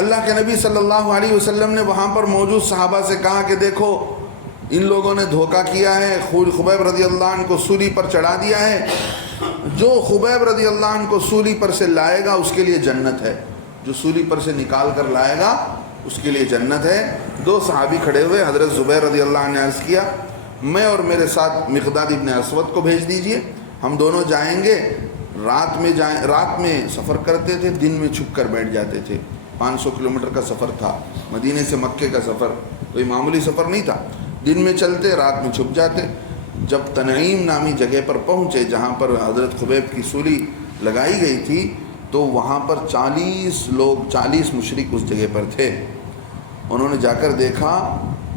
اللہ کے نبی صلی اللہ علیہ وسلم نے وہاں پر موجود صحابہ سے کہا کہ دیکھو ان لوگوں نے دھوکہ کیا ہے، خبیب رضی اللہ عنہ کو سولی پر چڑھا دیا ہے، جو خبیب رضی اللہ عنہ کو سولی پر سے لائے گا اس کے لیے جنت ہے، جو سولی پر سے نکال کر لائے گا اس کے لیے جنت ہے۔ دو صحابی کھڑے ہوئے، حضرت زبیر رضی اللہ عنہ نے عرض کیا میں اور میرے ساتھ مقداد ابن اسود کو بھیج دیجئے، ہم دونوں جائیں گے، رات میں سفر کرتے تھے، دن میں چھپ کر بیٹھ جاتے تھے۔ 500 کلومیٹر کا سفر تھا، مدینے سے مکے کا سفر، کوئی معمولی سفر نہیں تھا، دن میں چلتے رات میں چھپ جاتے۔ جب تنعیم نامی جگہ پر پہنچے جہاں پر حضرت خبیب کی سولی لگائی گئی تھی تو وہاں پر 40 مشرک اس جگہ پر تھے۔ انہوں نے جا کر دیکھا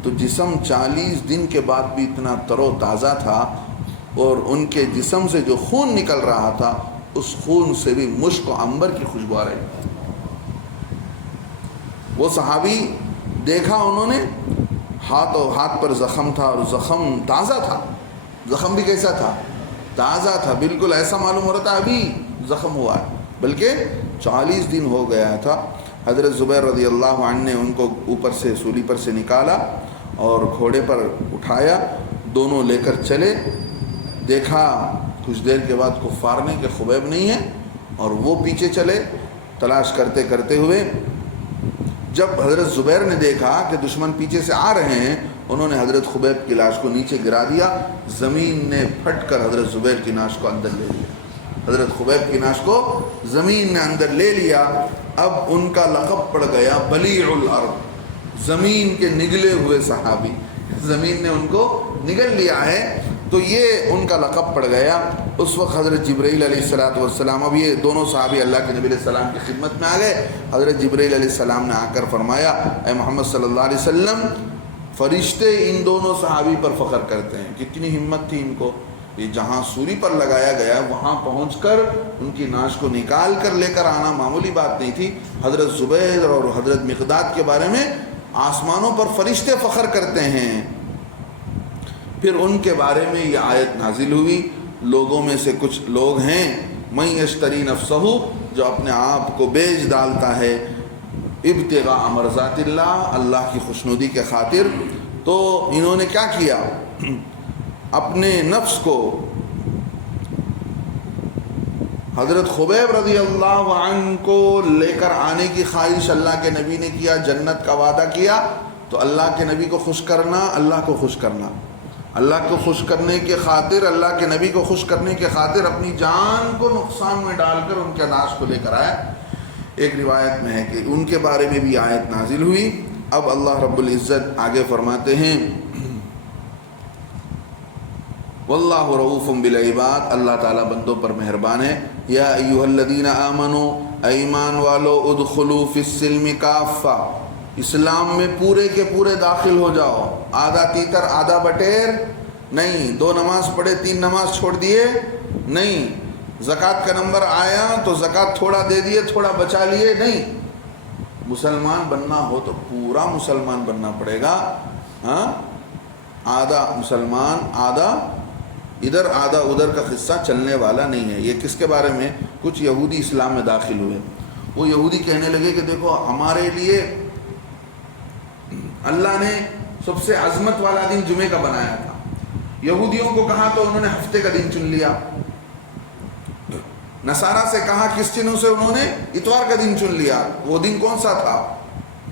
تو جسم 40 دن کے بعد بھی اتنا تر و تازہ تھا، اور ان کے جسم سے جو خون نکل رہا تھا اس خون سے بھی مشک و عنبر کی خوشبو آ رہی تھی۔ وہ صحابی دیکھا انہوں نے، ہاتھ پر زخم تھا اور زخم تازہ تھا۔ زخم بھی کیسا تھا؟ تازہ تھا، بالکل ایسا معلوم ہو رہا تھا ابھی زخم ہوا ہے، بلکہ 40 دن ہو گیا تھا۔ حضرت زبیر رضی اللہ عنہ نے ان کو اوپر سے سولی پر سے نکالا اور گھوڑے پر اٹھایا، دونوں لے کر چلے۔ دیکھا کچھ دیر کے بعد کفار نے کہ خبیب نہیں ہے، اور وہ پیچھے چلے تلاش کرتے کرتے ہوئے۔ جب حضرت زبیر نے دیکھا کہ دشمن پیچھے سے آ رہے ہیں، انہوں نے حضرت خبیب کی لاش کو نیچے گرا دیا، زمین نے پھٹ کر حضرت زبیر کی لاش کو اندر لے لیا۔ حضرت خبیب کی لاش کو زمین نے اندر لے لیا۔ اب ان کا لقب پڑ گیا بلیع الارض، زمین کے نگلے ہوئے صحابی، زمین نے ان کو نگل لیا ہے، تو یہ ان کا لقب پڑ گیا۔ اس وقت حضرت جبرائیل علیہ السلام، اب یہ دونوں صحابی اللہ کے نبی علیہ السلام کی خدمت میں آ گئے۔ حضرت جبرائیل علیہ السلام نے آ کر فرمایا اے محمد صلی اللہ علیہ وسلم، فرشتے ان دونوں صحابی پر فخر کرتے ہیں، کتنی ہمت تھی ان کو، یہ جہاں سولی پر لگایا گیا وہاں پہنچ کر ان کی ناش کو نکال کر لے کر آنا معمولی بات نہیں تھی۔ حضرت زبیر اور حضرت مقداد کے بارے میں آسمانوں پر فرشتے فخر کرتے ہیں۔ پھر ان کے بارے میں یہ آیت نازل ہوئی، لوگوں میں سے کچھ لوگ ہیں من یشتری نفسہ، جو اپنے آپ کو بیچ ڈالتا ہے ابتغاء مرضات اللہ، اللہ کی خوشنودی کے خاطر۔ تو انہوں نے کیا کیا، اپنے نفس کو، حضرت خبیب رضی اللہ عنہ کو لے کر آنے کی خواہش اللہ کے نبی نے کیا، جنت کا وعدہ کیا، تو اللہ کے نبی کو خوش کرنا، اللہ کو خوش کرنا، اللہ کو خوش کرنے کے خاطر، اللہ کے نبی کو خوش کرنے کے خاطر اپنی جان کو نقصان میں ڈال کر ان کے لاش کو لے کر آیا۔ ایک روایت میں ہے کہ ان کے بارے میں بھی آیت نازل ہوئی۔ اب اللہ رب العزت آگے فرماتے ہیں واللہ رؤوف بالعباد، اللہ تعالیٰ بندوں پر مہربان ہے۔ یا ایھا الذین آمنوا، ایمان والو، ادخلوا فی السلم کافہ، اسلام میں پورے کے پورے داخل ہو جاؤ، آدھا تیتر آدھا بٹیر نہیں، 2 نماز پڑھے 3 نماز چھوڑ دیے نہیں، زکوٰۃ کا نمبر آیا تو زکوٰۃ تھوڑا دے دیے تھوڑا بچا لیے نہیں، مسلمان بننا ہو تو پورا مسلمان بننا پڑے گا۔ ہاں، آدھا مسلمان آدھا ادھر آدھا ادھر کا قصہ چلنے والا نہیں ہے۔ یہ کس کے بارے میں؟ کچھ یہودی اسلام میں داخل ہوئے، وہ یہودی کہنے لگے کہ دیکھو ہمارے لیے اللہ نے سب سے عظمت والا دن جمعے کا بنایا تھا، یہودیوں کو کہا تو انہوں نے ہفتے کا دن چن لیا، نصارہ سے کہا کرسچنوں سے انہوں نے اتوار کا دن چن لیا۔ وہ دن کون سا تھا؟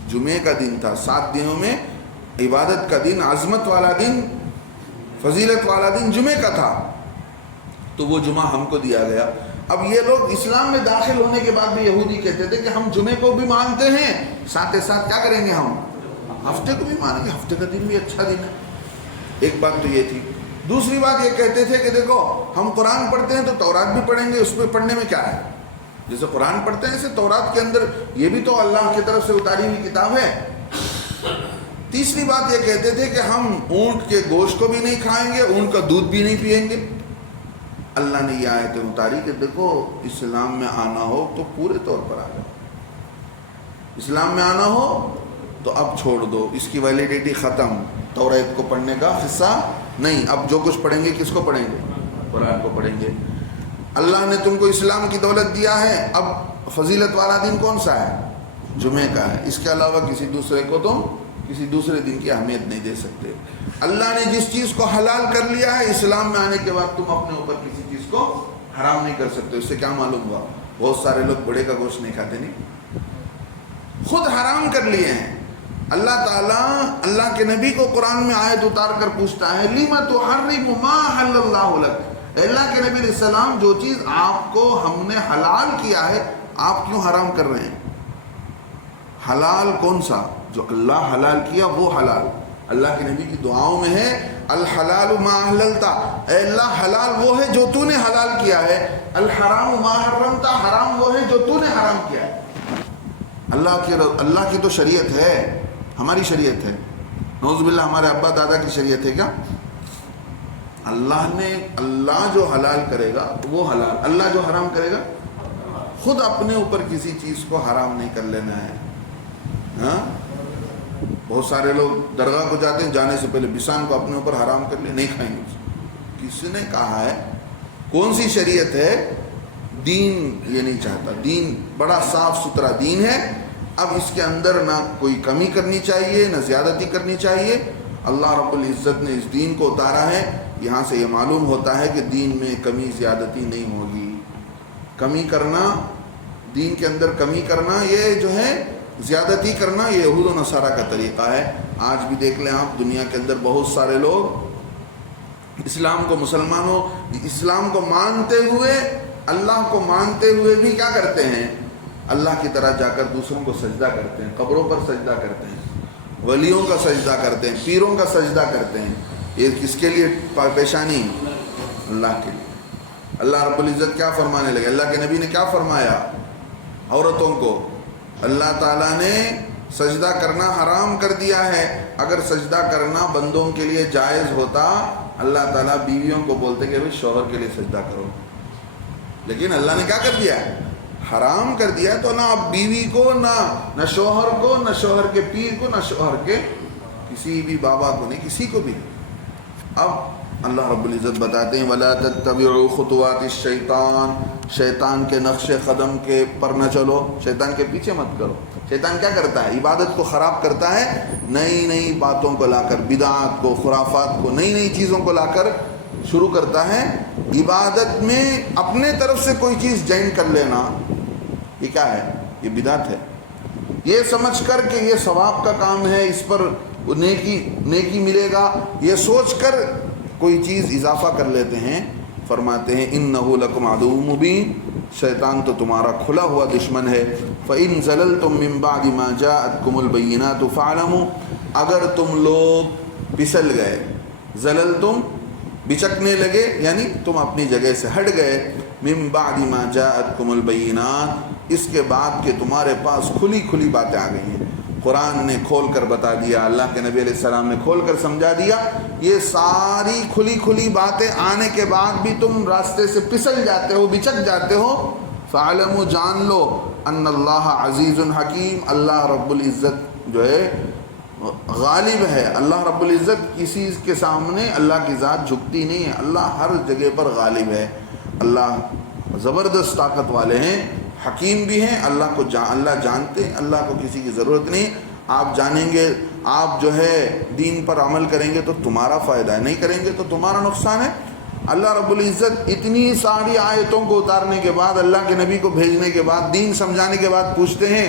جمعے کا دن تھا۔ 7 دنوں میں عبادت کا دن، عظمت والا دن، فضیلت والا دن جمعے کا تھا، تو وہ جمعہ ہم کو دیا گیا۔ اب یہ لوگ اسلام میں داخل ہونے کے بعد بھی یہودی کہتے تھے کہ ہم جمعے کو بھی مانتے ہیں، ساتھ ساتھ کیا کریں گے، ہم ہفتے کو بھی مانیں گے، ہفتے کا دن بھی اچھا دن ہے۔ ایک بات تو یہ تھی۔ دوسری بات یہ کہتے تھے کہ دیکھو ہم قرآن پڑھتے ہیں تو تورات بھی پڑھیں گے، اس پہ پڑھنے میں کیا ہے، جیسے قرآن پڑھتے ہیں ایسے تورات کے اندر یہ بھی تو اللہ کی طرف سے اتاری ہوئی کتاب ہے۔ تیسری بات یہ کہتے تھے کہ ہم اونٹ کے گوشت کو بھی نہیں کھائیں گے، اونٹ کا دودھ بھی نہیں پئیں گے۔ اللہ نے یہ آیت اتاری کہ دیکھو اسلام میں آنا ہو تو پورے طور پر آ جاؤ، اسلام میں آنا ہو تو اب چھوڑ دو، اس کی ویلیڈیٹی ختم، تورات کو پڑھنے کا حصہ نہیں، اب جو کچھ پڑھیں گے کس کو پڑھیں گے، قرآن کو پڑھیں گے۔ اللہ نے تم کو اسلام کی دولت دیا ہے، اب فضیلت والا دن کون سا ہے، جمعے کا ہے، اس کے علاوہ کسی دوسرے کو تم کسی دوسرے دن کی اہمیت نہیں دے سکتے۔ اللہ نے جس چیز کو حلال کر لیا ہے، اسلام میں آنے کے بعد تم اپنے اوپر کسی چیز کو حرام نہیں کر سکتے۔ اس سے کیا معلوم ہوا؟ بہت سارے لوگ بڑے کا گوشت نہیں کھاتے، نہیں، خود حرام کر لیے ہیں۔ اللہ تعالیٰ اللہ کے نبی کو قرآن میں آیت اتار کر پوچھتا ہے لِمَ تُحَرِّمُ مَا أَحَلَّ اللَّهُ لَكَ، اے اللہ کے نبی علیہ السلام، جو چیز آپ کو ہم نے حلال کیا ہے آپ کیوں حرام کر رہے ہیں؟ حلال کون سا؟ جو اللہ حلال کیا وہ حلال۔ اللہ کے نبی کی دعاؤں میں ہے الحلال ما احللتا، اے اللہ حلال وہ ہے جو تو نے حلال کیا ہے، الحرام ما حرمتا، حرام وہ ہے جو تو نے حرام کیا ہے۔ اللہ کی تو شریعت ہے، ہماری شریعت ہے؟ نعوذ باللہ ہمارے ابا دادا کی شریعت ہے کیا؟ اللہ جو حلال کرے گا وہ حلال، اللہ جو حرام کرے گا، خود اپنے اوپر کسی چیز کو حرام نہیں کر لینا ہے۔ ہاں، بہت سارے لوگ درگاہ کو جاتے ہیں، جانے سے پہلے بسان کو اپنے اوپر حرام کر لے، نہیں کھائیں گے۔ کس نے کہا ہے؟ کون سی شریعت ہے؟ دین یہ نہیں چاہتا، دین بڑا صاف ستھرا دین ہے۔ اب اس کے اندر نہ کوئی کمی کرنی چاہیے نہ زیادتی کرنی چاہیے۔ اللہ رب العزت نے اس دین کو اتارا ہے، یہاں سے یہ معلوم ہوتا ہے کہ دین میں کمی زیادتی نہیں ہوگی۔ کمی کرنا، دین کے اندر کمی کرنا، یہ جو ہے زیادتی کرنا، یہ یہود و نصارہ کا طریقہ ہے۔ آج بھی دیکھ لیں آپ، دنیا کے اندر بہت سارے لوگ اسلام کو، مسلمانوں اسلام کو مانتے ہوئے، اللہ کو مانتے ہوئے بھی کیا کرتے ہیں؟ اللہ کی طرح جا کر دوسروں کو سجدہ کرتے ہیں، قبروں پر سجدہ کرتے ہیں، ولیوں کا سجدہ کرتے ہیں، پیروں کا سجدہ کرتے ہیں۔ یہ کس کے لیے پیشانی؟ اللہ کے لیے۔ اللہ رب العزت کیا فرمانے لگے؟ اللہ کے نبی نے کیا فرمایا عورتوں کو؟ اللہ تعالیٰ نے سجدہ کرنا حرام کر دیا ہے۔ اگر سجدہ کرنا بندوں کے لیے جائز ہوتا، اللہ تعالیٰ بیویوں کو بولتے کہ شوہر کے لیے سجدہ کرو، لیکن اللہ نے کیا کر دیا؟ حرام کر دیا۔ تو نہ آپ بیوی کو، نہ شوہر کو، نہ شوہر کے پیر کو، نہ شوہر کے کسی بھی بابا کو نہیں، کسی کو بھی۔ اب اللہ رب العزت بتاتے ہیں وَلَا تَتَّبِعُوا خُطُوَاتِ الشَّيْطَانِ، شیطان کے نقش قدم کے پر نہ چلو، شیطان کے پیچھے مت کرو۔ شیطان کیا کرتا ہے؟ عبادت کو خراب کرتا ہے، نئی نئی باتوں کو لا کر، بدعات کو، خرافات کو، نئی نئی چیزوں کو لا کر شروع کرتا ہے۔ عبادت میں اپنے طرف سے کوئی چیز جوائن کر لینا، یہ کیا ہے؟ یہ بدعت ہے۔ یہ سمجھ کر کہ یہ ثواب کا کام ہے، اس پر نیکی ملے گا، یہ سوچ کر کوئی چیز اضافہ کر لیتے ہیں۔ فرماتے ہیں اِنَّهُ لَكُمْ عَدُوٌّ مُّبِينٌ، شیطان تو تمہارا کھلا ہوا دشمن ہے۔ فَإِن زَلَلْتُم مِّن بَعْدِ مَا جَاءَتْكُمُ الْبَيِّنَاتُ فَاعْلَمُوا، اگر تم لوگ پھسل گئے، زللتم بچکنے لگے، یعنی تم اپنی جگہ سے ہٹ گئے، مِّن بَعْدِ مَا جَاءَتْكُمُ الْبَيِّنَاتُ، اس کے بعد کہ تمہارے پاس کھلی کھلی باتیں آ گئی ہیں۔ قرآن نے کھول کر بتا دیا، اللہ کے نبی علیہ السلام نے کھول کر سمجھا دیا۔ یہ ساری کھلی کھلی باتیں آنے کے بعد بھی تم راستے سے پھسل جاتے ہو، بچک جاتے ہو، فَعَلَمُوا، جان لو، ان اللہ عزیز حکیم، اللہ رب العزت جو ہے غالب ہے۔ اللہ رب العزت کسی کے سامنے اللہ کی ذات جھکتی نہیں ہے، اللہ ہر جگہ پر غالب ہے۔ اللہ زبردست طاقت والے ہیں، حکیم بھی ہیں، اللہ جانتے ہیں، اللہ کو کسی کی ضرورت نہیں۔ آپ جانیں گے، آپ جو ہے دین پر عمل کریں گے تو تمہارا فائدہ ہے، نہیں کریں گے تو تمہارا نقصان ہے۔ اللہ رب العزت اتنی ساری آیتوں کو اتارنے کے بعد، اللہ کے نبی کو بھیجنے کے بعد، دین سمجھانے کے بعد پوچھتے ہیں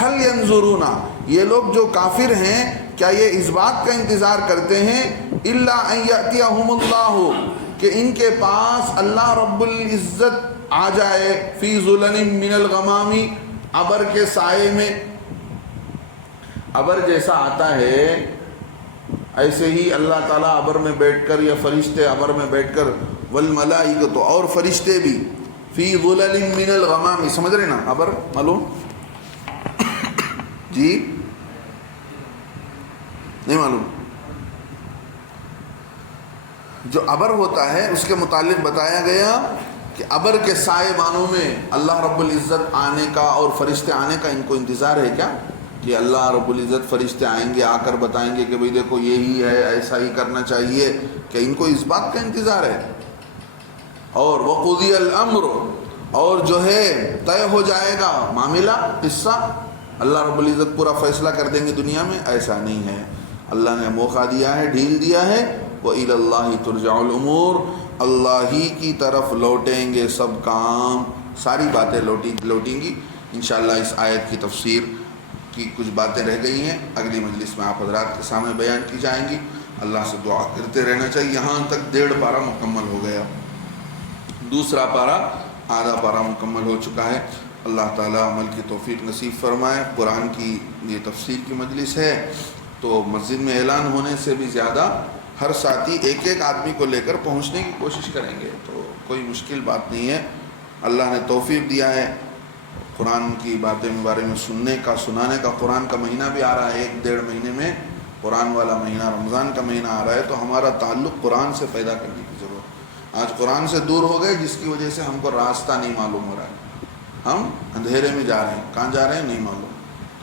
ہل ینظرون، یہ لوگ جو کافر ہیں کیا یہ اس بات کا انتظار کرتے ہیں الا ان یاتیہم اللہ، کہ ان کے پاس اللہ رب العزت آ جائے، فی ظلل من الغمام، ابر کے سائے میں۔ ابر جیسا آتا ہے ایسے ہی اللہ تعالیٰ ابر میں بیٹھ کر، یا فرشتے ابر میں بیٹھ کر، والملائکۃ، اور فرشتے بھی، فی ظلل من الغمام، سمجھ رہے نا ابر معلوم؟ جی نہیں معلوم؟ جو ابر ہوتا ہے اس کے متعلق بتایا گیا کہ ابر کے سائے بانوں میں اللہ رب العزت آنے کا اور فرشتے آنے کا ان کو انتظار ہے کیا؟ کہ اللہ رب العزت فرشتے آئیں گے، آ کر بتائیں گے کہ بھئی دیکھو یہی ہے، ایسا ہی کرنا چاہیے، کہ ان کو اس بات کا انتظار ہے۔ اور وقضی الامر، اور جو ہے طے ہو جائے گا معاملہ، قصہ اللہ رب العزت پورا فیصلہ کر دیں گے دنیا میں، ایسا نہیں ہے. اللہ نے موقع دیا ہے، ڈھیل دیا ہے. وَإِلَى اللَّهِ تُرْجَعُ الْأُمُورُ، اللہ ہی کی طرف لوٹیں گے سب کام، ساری باتیں لوٹیں گی. انشاءاللہ اس آیت کی تفسیر کی کچھ باتیں رہ گئی ہیں، اگلی مجلس میں آپ حضرات کے سامنے بیان کی جائیں گی. اللہ سے دعا کرتے رہنا چاہیے. یہاں تک 1.5 پارہ مکمل ہو گیا، دوسرا پارہ آدھا پارہ مکمل ہو چکا ہے. اللہ تعالیٰ عمل کی توفیق نصیب فرمائے. قرآن کی یہ تفسیر کی مجلس ہے تو مسجد میں اعلان ہونے سے بھی زیادہ ہر ساتھی ایک ایک آدمی کو لے کر پہنچنے کی کوشش کریں گے، تو کوئی مشکل بات نہیں ہے. اللہ نے توفیق دیا ہے قرآن کی باتیں بارے میں سننے کا، سنانے کا. قرآن کا مہینہ بھی آ رہا ہے، 1-1.5 مہینے میں قرآن والا مہینہ، رمضان کا مہینہ آ رہا ہے، تو ہمارا تعلق قرآن سے پیدا کرنے کی ضرورت ہے. آج قرآن سے دور ہو گئے، جس کی وجہ سے ہم کو راستہ نہیں معلوم ہو رہا ہے. ہم اندھیرے میں جا رہے ہیں، کہاں جا رہے ہیں نہیں معلوم.